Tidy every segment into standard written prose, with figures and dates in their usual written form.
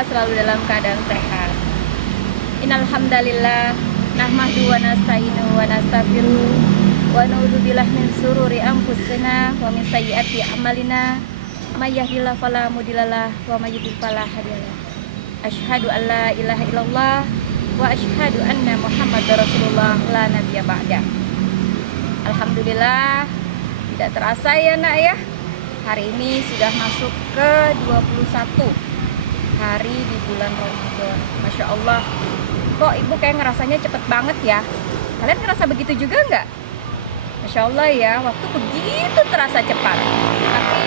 kita selalu dalam keadaan sehat. Innal hamdalillah nahmadu wa nasta'inu wa nastaghfiruh wa na'udzubillahi min syururi anfusina wa min sayyiati a'malina may yahdihillahu fala mudhillalah wa may yudhlil fala hadiyalah. Asyhadu an la ilaha illallah wa asyhadu anna Muhammadar Rasulullah la nabiyya ba'da. Alhamdulillah, tidak terasa ya nak ya, hari ini sudah masuk ke 21 hari di bulan Ramadan. Masya Allah, kok ibu kayak ngerasanya cepet banget ya. Kalian ngerasa begitu juga nggak? Masya Allah ya, waktu begitu terasa cepat. Tapi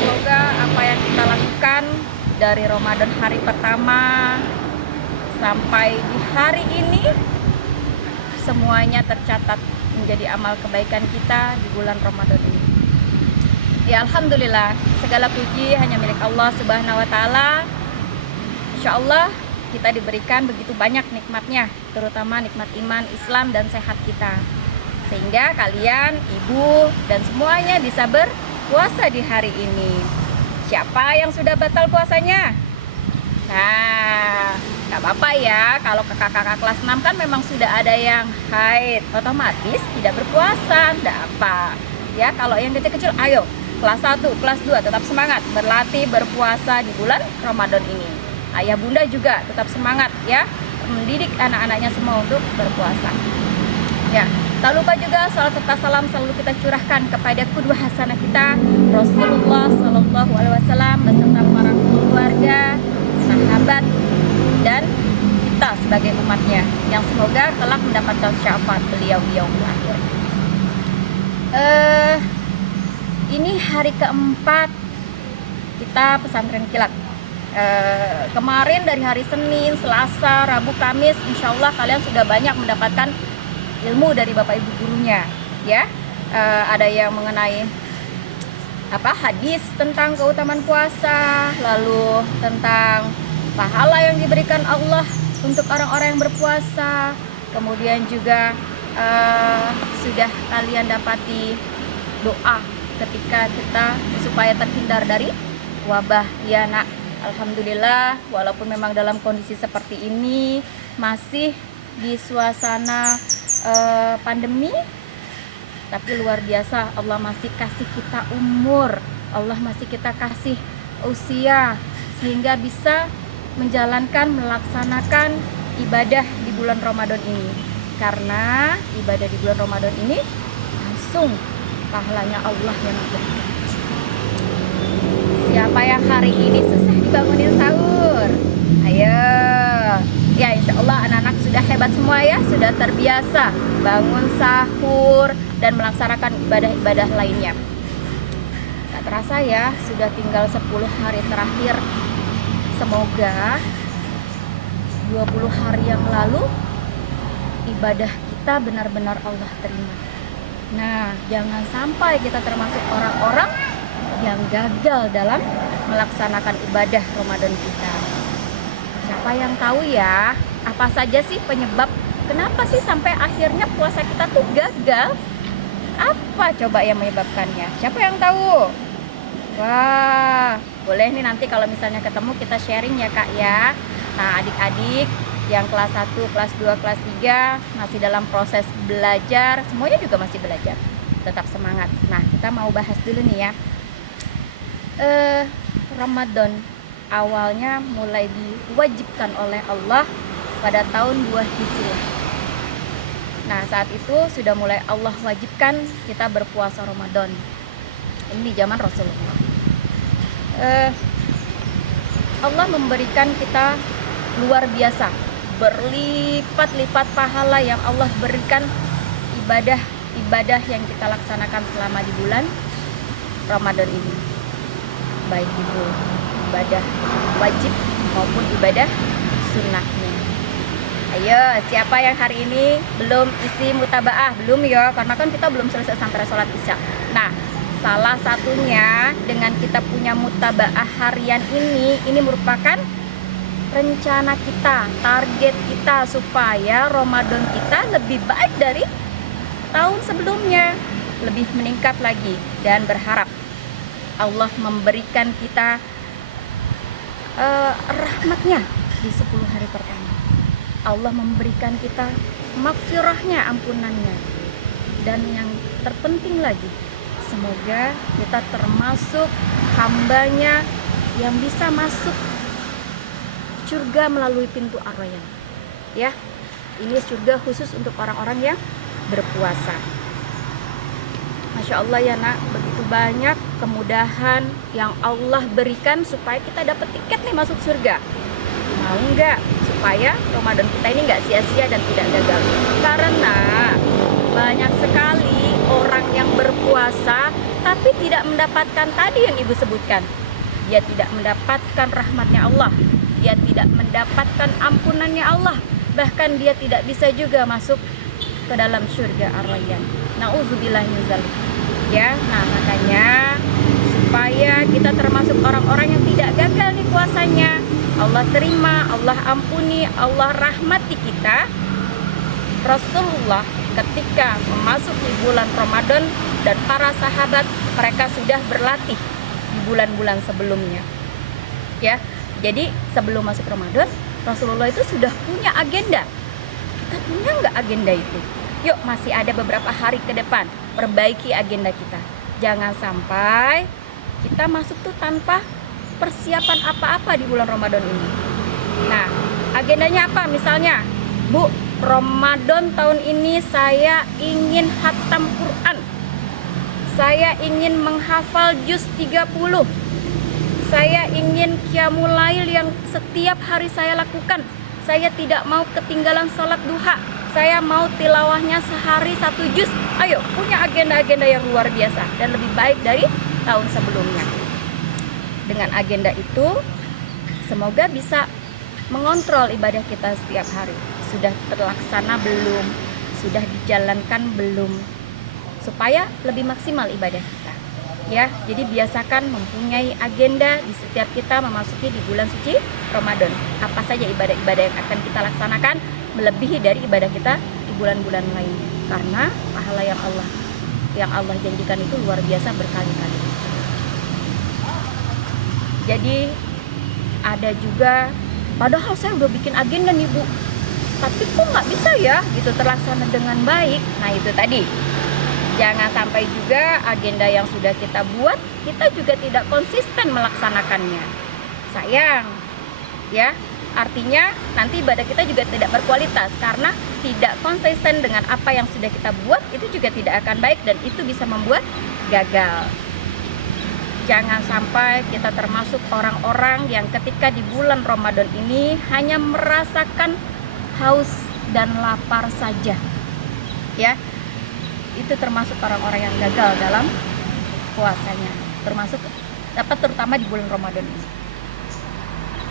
semoga apa yang kita lakukan dari Ramadan hari pertama sampai di hari ini semuanya tercatat menjadi amal kebaikan kita di bulan Ramadan ini. Ya alhamdulillah, segala puji hanya milik Allah Subhanahu wa taala. Insyaallah kita diberikan begitu banyak nikmatnya, terutama nikmat iman, Islam dan sehat kita. Sehingga kalian, ibu dan semuanya bisa berpuasa di hari ini. Siapa yang sudah batal puasanya? Nah, nggak apa-apa ya, kalau kakak-kakak kelas 6 kan memang sudah ada yang haid, otomatis tidak berpuasa, nggak apa. Ya, kalau yang kecil-kecil, ayo, kelas 1, kelas 2 tetap semangat berlatih berpuasa di bulan Ramadan ini. Ayah bunda juga tetap semangat ya, mendidik anak-anaknya semua untuk berpuasa. Ya, tak lupa juga salat serta salam selalu kita curahkan kepada qudwah hasanah kita, Rasulullah Shallallahu Alaihi Wasallam beserta para keluarga, sahabat dan kita sebagai umatnya yang semoga kelak mendapatkan syafaat beliau di yaumul akhir. Ini hari keempat kita pesantren kilat. Kemarin dari hari Senin, Selasa, Rabu, Kamis, insya Allah kalian sudah banyak mendapatkan ilmu dari bapak ibu gurunya, ya. Ada yang mengenai hadis tentang keutamaan puasa, lalu tentang pahala yang diberikan Allah untuk orang-orang yang berpuasa. Kemudian juga sudah kalian dapati doa ketika kita supaya terhindar dari wabah ya nak. Alhamdulillah, walaupun memang dalam kondisi seperti ini masih di suasana pandemi, tapi luar biasa Allah masih kasih kita umur, Allah masih kita kasih usia sehingga bisa melaksanakan ibadah di bulan Ramadan ini. Karena ibadah di bulan Ramadan ini langsung pahalanya Allah yang memberikan. Siapa yang hari ini susah dibangunin sahur? Ayo. Ya insya Allah anak-anak sudah hebat semua ya, sudah terbiasa bangun sahur dan melaksanakan ibadah-ibadah lainnya. Tak terasa ya, sudah tinggal 10 hari terakhir. Semoga 20 hari yang lalu ibadah kita benar-benar Allah terima. Nah, jangan sampai kita termasuk orang-orang yang gagal dalam melaksanakan ibadah Ramadan kita. Siapa yang tahu ya, apa saja sih penyebab kenapa sih sampai akhirnya puasa kita tuh gagal? Apa coba yang menyebabkannya? Siapa yang tahu? Wah, boleh nih nanti kalau misalnya ketemu kita sharing ya kak ya. Nah adik-adik yang kelas 1, kelas 2, kelas 3 masih dalam proses belajar, semuanya juga masih belajar. Tetap semangat. Nah kita mau bahas dulu nih ya. Ramadan awalnya mulai diwajibkan oleh Allah pada tahun 2 Hijriah. Nah saat itu sudah mulai Allah wajibkan kita berpuasa Ramadan. Ini di zaman Rasulullah. Allah memberikan kita luar biasa, berlipat-lipat pahala yang Allah berikan ibadah yang kita laksanakan selama di bulan Ramadan ini. Baik itu ibadah wajib maupun ibadah sunnahnya. Ayo, siapa yang hari ini belum isi mutabaah? Belum ya, karena kan kita belum selesai sampai sholat isya. Nah, salah satunya dengan kita punya mutabaah harian ini merupakan rencana kita, target kita supaya Ramadan kita lebih baik dari tahun sebelumnya, lebih meningkat lagi, dan berharap Allah memberikan kita rahmatnya di 10 hari pertama. Allah memberikan kita maghfirahnya, ampunannya. Dan yang terpenting lagi, semoga kita termasuk hambanya yang bisa masuk surga melalui pintu Ar-Rayyan. Ya, ini surga khusus untuk orang-orang yang berpuasa. Masya Allah ya nak, begitu banyak kemudahan yang Allah berikan supaya kita dapat tiket nih masuk surga. Mau nggak supaya Ramadan kita ini nggak sia-sia dan tidak gagal? Karena banyak sekali orang yang berpuasa tapi tidak mendapatkan tadi yang ibu sebutkan. Dia tidak mendapatkan rahmatnya Allah, dia tidak mendapatkan ampunannya Allah, bahkan dia tidak bisa juga masuk ke dalam surga Ar-Rayyan. Nauzubillah min dzalik. Ya, nah makanya supaya kita termasuk orang-orang yang tidak gagal nih puasanya, Allah terima, Allah ampuni, Allah rahmati kita. Rasulullah ketika memasuki bulan Ramadan dan para sahabat, mereka sudah berlatih di bulan-bulan sebelumnya. Ya, jadi sebelum masuk Ramadan, Rasulullah itu sudah punya agenda. Kita punya nggak agenda itu? Yuk, masih ada beberapa hari ke depan, perbaiki agenda kita. Jangan sampai kita masuk tuh tanpa persiapan apa-apa di bulan Ramadan ini. Nah, agendanya apa? Misalnya, Bu, Ramadan tahun ini saya ingin khatam Quran. Saya ingin menghafal juz 30. Saya ingin qiyamul lail yang setiap hari saya lakukan. Saya tidak mau ketinggalan sholat duha. Saya mau tilawahnya sehari 1 juz. Ayo, punya agenda-agenda yang luar biasa dan lebih baik dari tahun sebelumnya. Dengan agenda itu, semoga bisa mengontrol ibadah kita setiap hari. Sudah terlaksana belum? Sudah dijalankan belum? Supaya lebih maksimal ibadah kita. Ya, jadi biasakan mempunyai agenda di setiap kita memasuki di bulan suci Ramadan. Apa saja ibadah-ibadah yang akan kita laksanakan melebihi dari ibadah kita di bulan-bulan lainnya. Karena pahala yang Allah janjikan itu luar biasa berkali-kali. Jadi ada juga, padahal saya udah bikin agenda nih Bu, tapi kok nggak bisa ya gitu terlaksana dengan baik. Nah itu tadi, jangan sampai juga agenda yang sudah kita buat, kita juga tidak konsisten melaksanakannya. Sayang, ya. Artinya nanti ibadah kita juga tidak berkualitas karena tidak konsisten dengan apa yang sudah kita buat, itu juga tidak akan baik dan itu bisa membuat gagal. Jangan sampai kita termasuk orang-orang yang ketika di bulan Ramadan ini hanya merasakan haus dan lapar saja. Ya. Itu termasuk orang-orang yang gagal dalam puasanya, terutama di bulan Ramadan ini.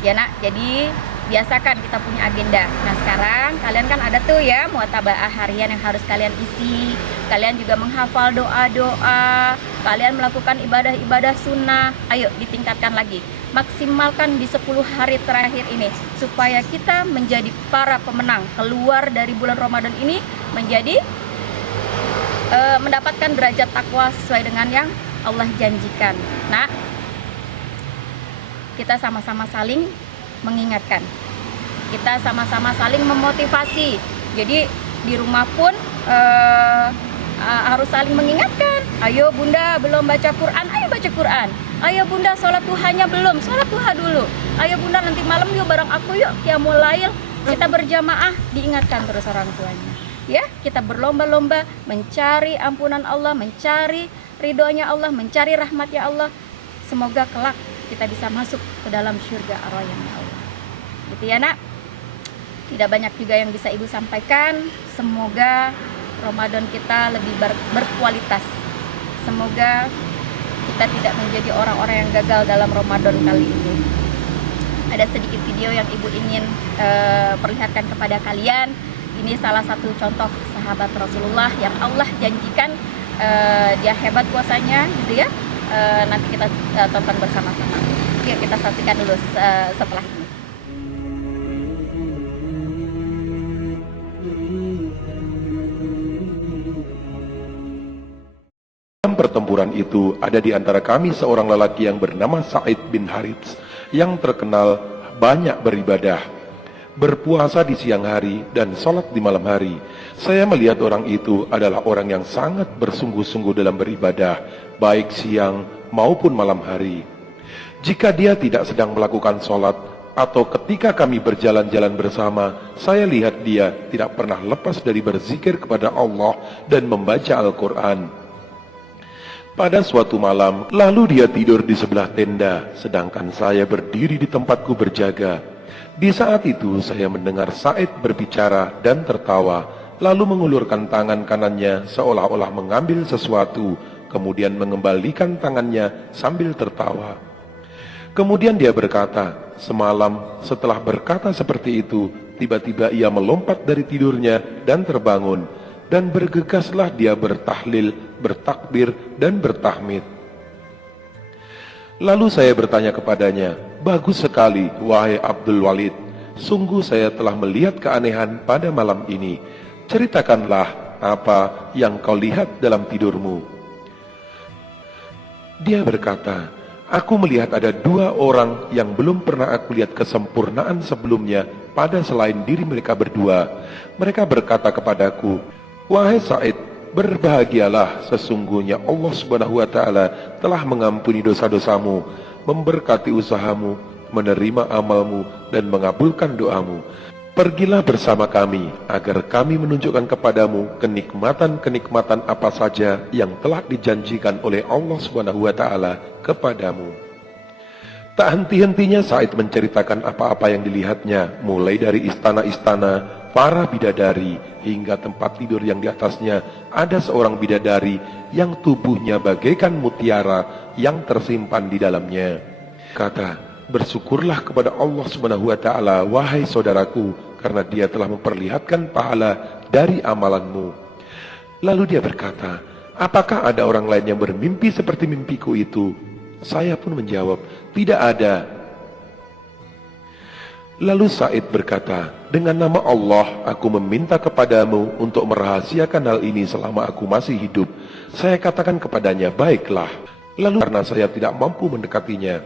Ya nak, jadi biasakan kita punya agenda. Nah sekarang kalian kan ada tuh ya muatabaah harian yang harus kalian isi. Kalian juga menghafal doa-doa, kalian melakukan ibadah-ibadah sunnah. Ayo ditingkatkan lagi, maksimalkan di 10 hari terakhir ini supaya kita menjadi para pemenang keluar dari bulan Ramadan ini menjadi mendapatkan derajat takwa sesuai dengan yang Allah janjikan. Nah, kita sama-sama saling mengingatkan, kita sama-sama saling memotivasi. Jadi di rumah pun harus saling mengingatkan. Ayo Bunda belum baca Quran, ayo baca Quran. Ayo Bunda sholat duhanya belum, sholat duha dulu. Ayo Bunda nanti malam yuk bareng aku yuk qiyamul lail, kita berjamaah. Diingatkan terus orang tuanya. Ya, kita berlomba-lomba mencari ampunan Allah, mencari ridhonya Allah, mencari rahmatnya Allah. Semoga kelak kita bisa masuk ke dalam surga Ar-Rayyan Allah. Gitu ya nak. Tidak banyak juga yang bisa ibu sampaikan. Semoga Ramadan kita lebih berkualitas. Semoga kita tidak menjadi orang-orang yang gagal dalam Ramadan kali ini. Ada sedikit video yang ibu ingin perlihatkan kepada kalian. Ini salah satu contoh sahabat Rasulullah yang Allah janjikan dia hebat puasanya gitu ya. Nanti kita tonton bersama-sama. Yuk kita saksikan dulu setelah ini. Dalam pertempuran itu ada di antara kami seorang lelaki yang bernama Sa'id bin Harits yang terkenal banyak beribadah, berpuasa di siang hari dan sholat di malam hari. Saya melihat orang itu adalah orang yang sangat bersungguh-sungguh dalam beribadah, baik siang maupun malam hari. Jika dia tidak sedang melakukan sholat, atau ketika kami berjalan-jalan bersama, saya lihat dia tidak pernah lepas dari berzikir kepada Allah dan membaca Al-Quran. Pada suatu malam, lalu dia tidur di sebelah tenda, sedangkan saya berdiri di tempatku berjaga. Di saat itu saya mendengar Said berbicara dan tertawa, lalu mengulurkan tangan kanannya seolah-olah mengambil sesuatu, kemudian mengembalikan tangannya sambil tertawa. Kemudian dia berkata, semalam setelah berkata seperti itu, tiba-tiba ia melompat dari tidurnya dan terbangun, dan bergegaslah dia bertahlil, bertakbir, dan bertahmid. Lalu saya bertanya kepadanya, bagus sekali, wahai Abdul Walid. Sungguh saya telah melihat keanehan pada malam ini. Ceritakanlah apa yang kau lihat dalam tidurmu. Dia berkata, aku melihat ada dua orang yang belum pernah aku lihat kesempurnaan sebelumnya pada selain diri mereka berdua. Mereka berkata kepadaku, wahai Said, berbahagialah, sesungguhnya Allah Subhanahu wa Ta'ala telah mengampuni dosa-dosamu, memberkati usahamu, menerima amalmu, dan mengabulkan doamu. Pergilah bersama kami agar kami menunjukkan kepadamu kenikmatan-kenikmatan apa saja yang telah dijanjikan oleh Allah Subhanahu wa Ta'ala kepadamu. Tak henti-hentinya Said menceritakan apa-apa yang dilihatnya, mulai dari istana-istana, para bidadari, hingga tempat tidur yang di atasnya ada seorang bidadari yang tubuhnya bagaikan mutiara yang tersimpan di dalamnya. Kata, bersyukurlah kepada Allah Subhanahu wa Ta'ala, wahai saudaraku, karena dia telah memperlihatkan pahala dari amalanmu. Lalu dia berkata, apakah ada orang lain yang bermimpi seperti mimpiku itu? Saya pun menjawab, tidak ada. Lalu Said berkata, dengan nama Allah aku meminta kepadamu untuk merahasiakan hal ini selama aku masih hidup. Saya katakan kepadanya, baiklah. Lalu karena saya tidak mampu mendekatinya,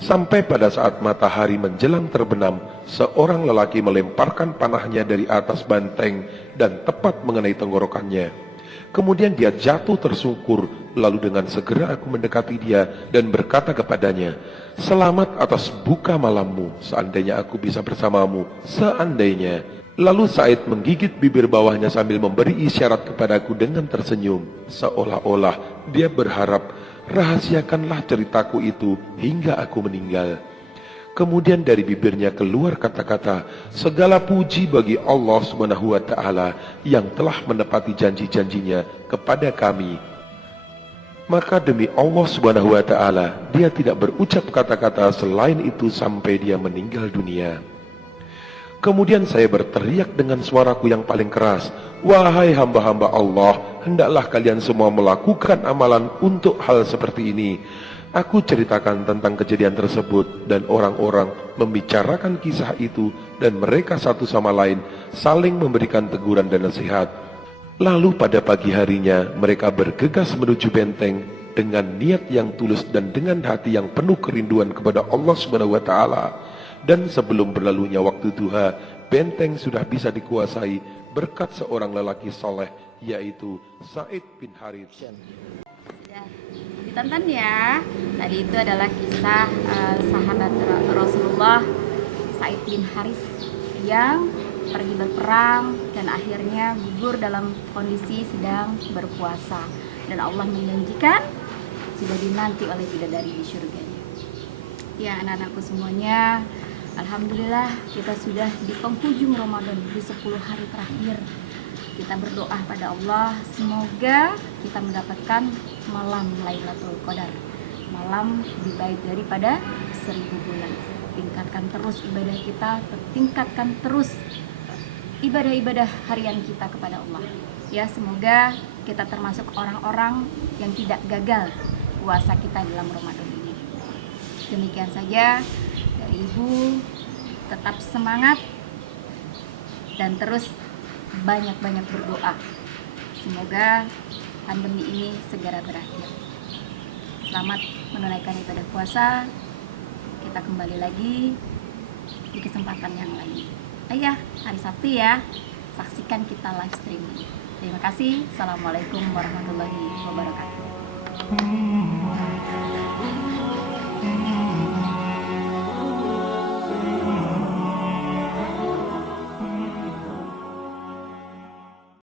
sampai pada saat matahari menjelang terbenam, seorang lelaki melemparkan panahnya dari atas banteng dan tepat mengenai tenggorokannya. Kemudian dia jatuh tersungkur, lalu dengan segera aku mendekati dia dan berkata kepadanya, selamat atas buka malammu, seandainya aku bisa bersamamu, seandainya. Lalu Said menggigit bibir bawahnya sambil memberi isyarat kepadaku dengan tersenyum, seolah-olah dia berharap, rahasiakanlah ceritaku itu hingga aku meninggal. Kemudian dari bibirnya keluar kata-kata, segala puji bagi Allah Subhanahu wa Ta'ala yang telah menepati janji-janjinya kepada kami. Maka demi Allah Subhanahu wa Ta'ala, dia tidak berucap kata-kata selain itu sampai dia meninggal dunia. Kemudian saya berteriak dengan suaraku yang paling keras, wahai hamba-hamba Allah, hendaklah kalian semua melakukan amalan untuk hal seperti ini. Aku ceritakan tentang kejadian tersebut dan orang-orang membicarakan kisah itu dan mereka satu sama lain saling memberikan teguran dan nasihat. Lalu pada pagi harinya mereka bergegas menuju benteng dengan niat yang tulus dan dengan hati yang penuh kerinduan kepada Allah Subhanahu wa Ta'ala. Dan sebelum berlalunya waktu duha, benteng sudah bisa dikuasai berkat seorang lelaki soleh, yaitu Said bin Harits. Ditonton ya. Tadi itu adalah kisah sahabat Rasulullah Said bin Haris yang pergi berperang dan akhirnya gugur dalam kondisi sedang berpuasa, dan Allah menjanjikan sudah dinanti oleh bidadari di surganya. Ya anak-anakku semuanya, alhamdulillah kita sudah di penghujung Ramadan, di 10 hari terakhir. Kita berdoa pada Allah, semoga kita mendapatkan malam Lailatul Qadar, malam lebih baik daripada 1000 bulan. Tingkatkan terus ibadah kita, tingkatkan terus ibadah-ibadah harian kita kepada Allah. Ya, semoga kita termasuk orang-orang yang tidak gagal puasa kita dalam Ramadan ini. Demikian saja dari Ibu, tetap semangat dan terus banyak-banyak berdoa. Semoga pandemi ini segera berakhir. Selamat menunaikan ibadah puasa. kita kembali lagi di kesempatan yang lain. Ayah, hari Sabtu ya, saksikan kita live streaming. Terima kasih. Assalamualaikum warahmatullahi wabarakatuh.